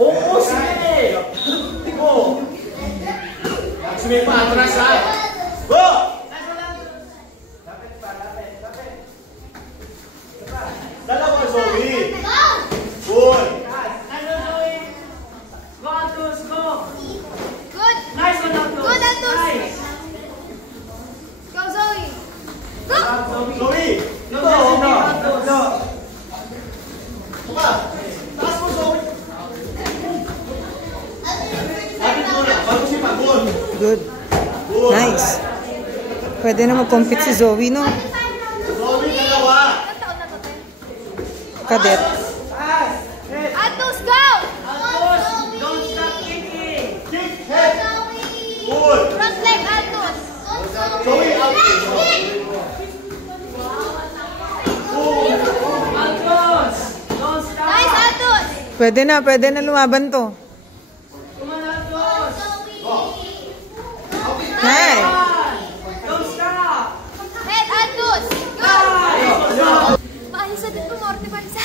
Oo, sige! Go! Sumipa, atras ha! Go! Dalawa, Zoe! Good! Go, Altus, go! Good! Nice one, Altus! Good, Altus! Nice! Go, Zoe! Go! Zoe! No, Altus! Kuma! Taas mo, Zoe! Lapit mo na, bago si Pagod! Good. Nice. Pwede na mag-compete si Zoe, no? Zoe, dalawa! Ilang taon na to, te? Cadet. Altus, go! Altus, don't stop kicking! Kick, head! Good! Front leg, Altus! Zoe, out! Altus, don't stop! Nice, Altus! Pwede na lumaban to. Come on, Altus! Nice. Don't stop! Head, Altus! Go! Nice! Maayos na din po, Morty Bansa.